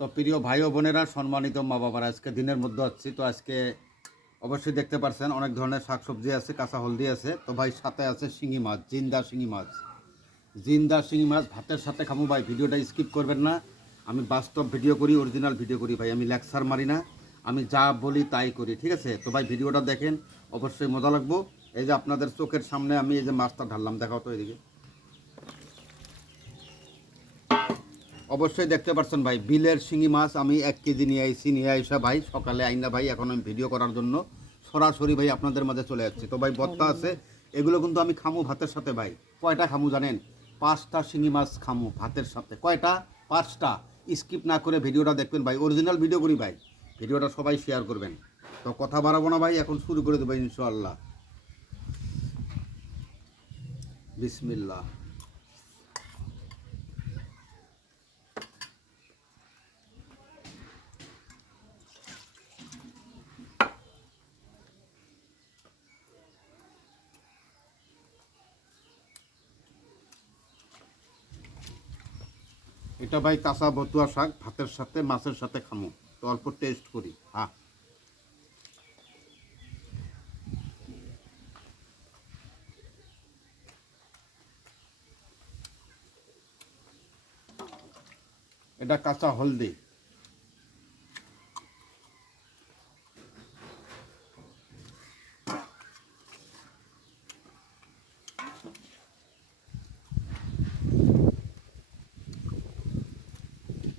তো প্রিয় ভাই ও বোনেরা, সম্মানিত মা বাবারা, আজকে দিনের মধ্যে আছি। তো আজকে অবশ্যই দেখতে পারছেন অনেক ধরনের শাকসবজি আছে, কাঁচা হলদি আছে। তো ভাই সাথে আছে শিঙি মাছ, জিন্দা শিঙি মাছ। জিন্দা শিঙি মাছ ভাতের সাথে খামু ভাই। ভিডিওটা স্কিপ করবেন না। আমি বাস্তব ভিডিও করি, অরিজিনাল ভিডিও করি ভাই। আমি লেকচার মারি না, আমি যা বলি তাই করি, ঠিক আছে? তো ভাই ভিডিওটা দেখেন, অবশ্যই মজা লাগবো। এই যে আপনাদের চোখের সামনে আমি এই যে মাছটা ঢাললাম, দেখাও তো এদিকে। অবশ্যই দেখতে পাচ্ছেন ভাই, বিলের শিঙি মাছ আমি 1 কেজি নিয়ে আইসা ভাই সকালে আইনা ভাই, এখন আমি ভিডিও করার জন্য সরাসরি ভাই আপনাদের মাঝে চলে যাচ্ছি। তো ভাই বত্তা আছে, এগুলো কিন্তু আমি খামু ভাতের সাথে ভাই। কয়টা খামু জানেন? 5টা শিঙি মাছ খামু ভাতের সাথে। কয়টা? 5টা। স্কিপ না করে ভিডিওটা দেখবেন ভাই, অরিজিনাল ভিডিও করি ভাই। ভিডিওটা সবাই শেয়ার করবেন। তো কথা বাড়াবো না ভাই, এখন শুরু করে দেবো ইনশাআল্লাহ। বিসমিল্লাহ। এটা ভাই কাঁচা বতুয়া শাক, ভাতের সাথে মাছের সাথে খামু। তো অল্প টেস্ট করি। হ্যাঁ, এটা কাঁচা হলদি।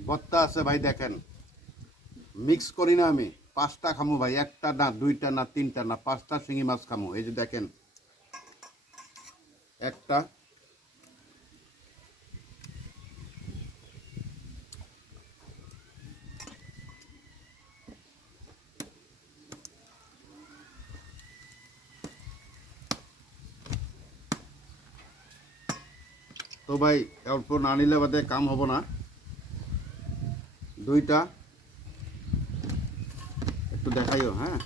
ভর্তা আছে ভাই, দেখেন মিক্স করি না আমি। 5টা খামু ভাই, একটা না, 2টা না, 3টা না, 5টা শিঙি মাছ খামু। এই যে দেখেন, একটা, তো ভাই অল্প না নিলে বাদে কাম হবো না। 2টা, একটু দেখাইও। হ্যাঁ,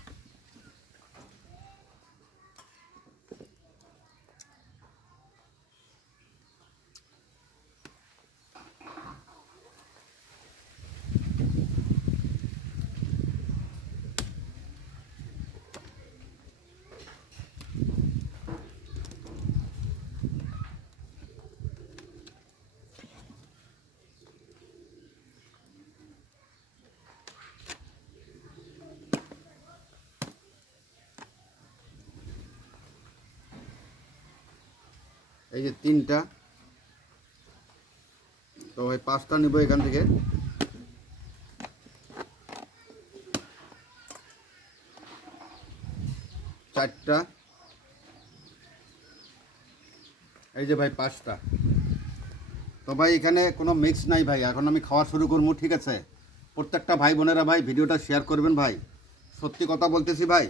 এই যে 3টা। তো ভাই 5টা নিব এখান থেকে। 4টা। এই যে ভাই 5টা। তো ভাই এখানে কোনো মিক্স নাই ভাই, এখন আমি খাওয়া শুরু করবো, ঠিক আছে? প্রত্যেকটা ভাই বোনেরা ভাই ভিডিওটা শেয়ার করবেন ভাই। সত্যি কথা বলতেছি ভাই,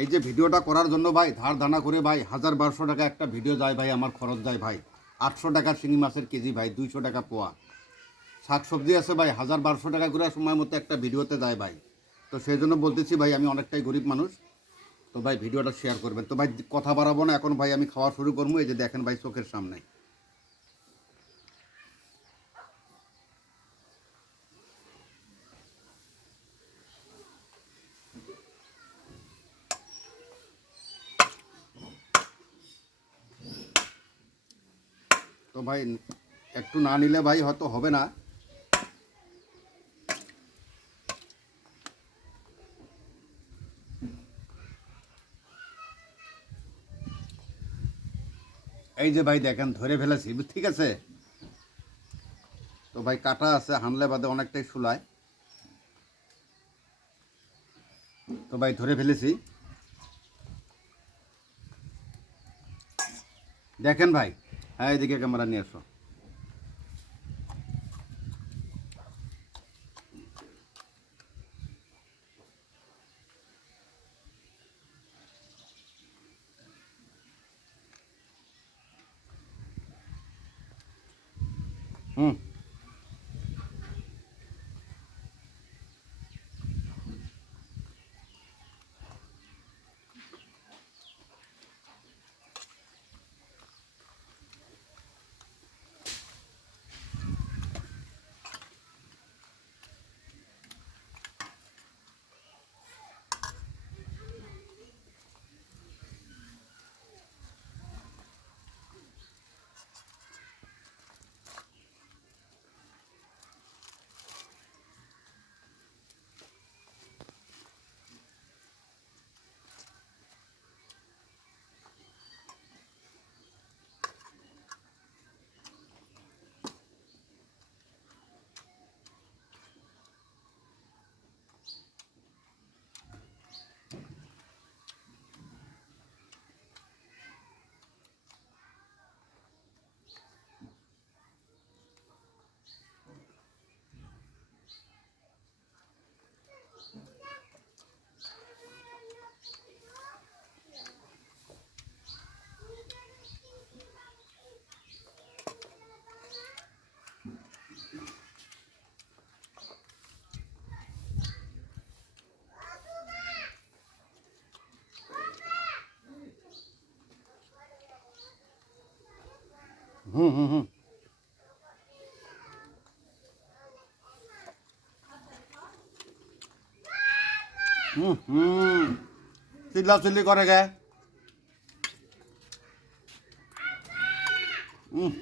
এই যে ভিডিওটা করার জন্য ভাই ধার দানা করে ভাই 1000-1200 টাকা একটা ভিডিও যায় ভাই, আমার খরচ যায় ভাই। 800 টাকা শিঙি মাছের কেজি ভাই, 200 টাকা পোয়া। শাকসবজি আছে ভাই, 1000-1200 টাকা করে সময় মতো একটা ভিডিওতে যায় ভাই। তো সেই জন্য বলতেছি ভাই, আমি অনেকটাই গরিব মানুষ। তো ভাই ভিডিওটা শেয়ার করবেন। তো ভাই কথা বাড়াবো না, এখন ভাই আমি খাওয়া শুরু করবো। এই যে দেখেন ভাই চোখের সামনে। তো ভাই একটু না নিলে ভাই হয়তো হবে না। এই যে ভাই দেখেন ধরে ফেলেছি, ঠিক আছে? তো ভাই কাটা আছে, হানলে বাদে অনেকটাই শুলায়। তো ভাই ধরে ফেলেছি, দেখেন ভাই। হ্যাঁ, এদিকে ক্যামেরা নিয়ে আসো। হুম, হুম হুম হুম হুম হুম চিল্লাচিল্লি করে গে। হুম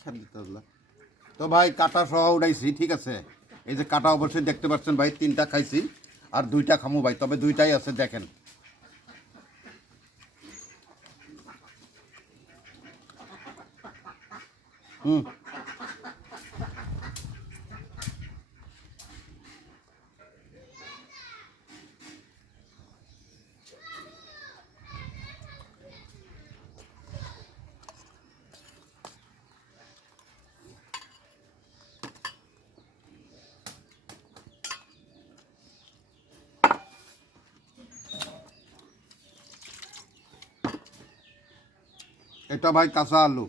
ছাড় দিতে হবে। তো ভাই কাটা সহ উঠাইছি, ঠিক আছে। এই যে কাটা অবশ্যই দেখতে পাচ্ছেন ভাই, 3টা খাইছি আর 2টা খামু ভাই, তবে 2টাই আছে দেখেন। হুম এটা ভাই কাঁচা আলু।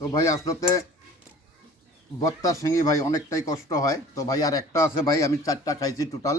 তো ভাই আসলে বত্তা শিঙি ভাই অনেকটাই কষ্ট হয়। তো ভাই আর একটা আছে ভাই, আমি 4টা খাইছি টোটাল।